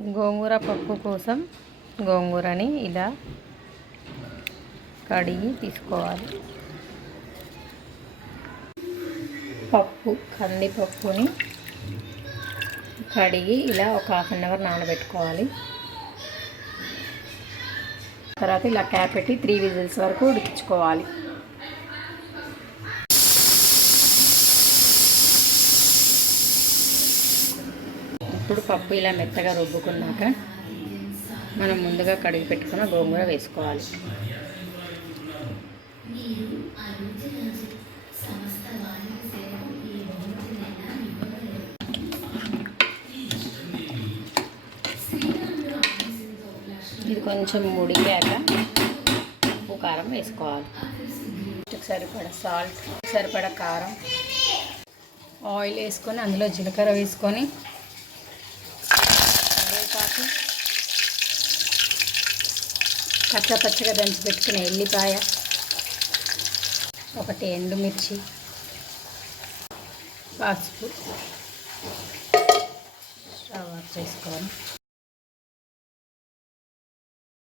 గోంగూర పప్పు కోసం గోంగూరని ఇలా కడిగి తీసుకోవాలి. కందిపప్పుని కడిగి ఇలా ఒక హాఫ్ అన్ అవర్ నానబెట్టుకోవాలి. తర్వాత ఇలా క్యాప్ పెట్టి 3 విజిల్స్ వరకు ఉడికించుకోవాలి. ఇప్పుడు పప్పు ఇలా మెత్తగా రుబ్బుకున్నాక మనం ముందుగా కడిగి పెట్టుకున్న గోంగూర వేసుకోవాలి. ఇది కొంచెం ఉడికాక ఉప్పు కారం వేసుకోవాలి. సరిపడా సాల్ట్, సరిపడా కారం, ఆయిల్ వేసుకొని అందులో జీలకర్ర వేసుకొని కరివేపాకు, పచ్చగా దంచి పెట్టుకునే ఎల్లిపాయ, 1 ఎండుమిర్చి, పసుపు, స్టవ్ ఆఫ్ చేసుకోవాలి.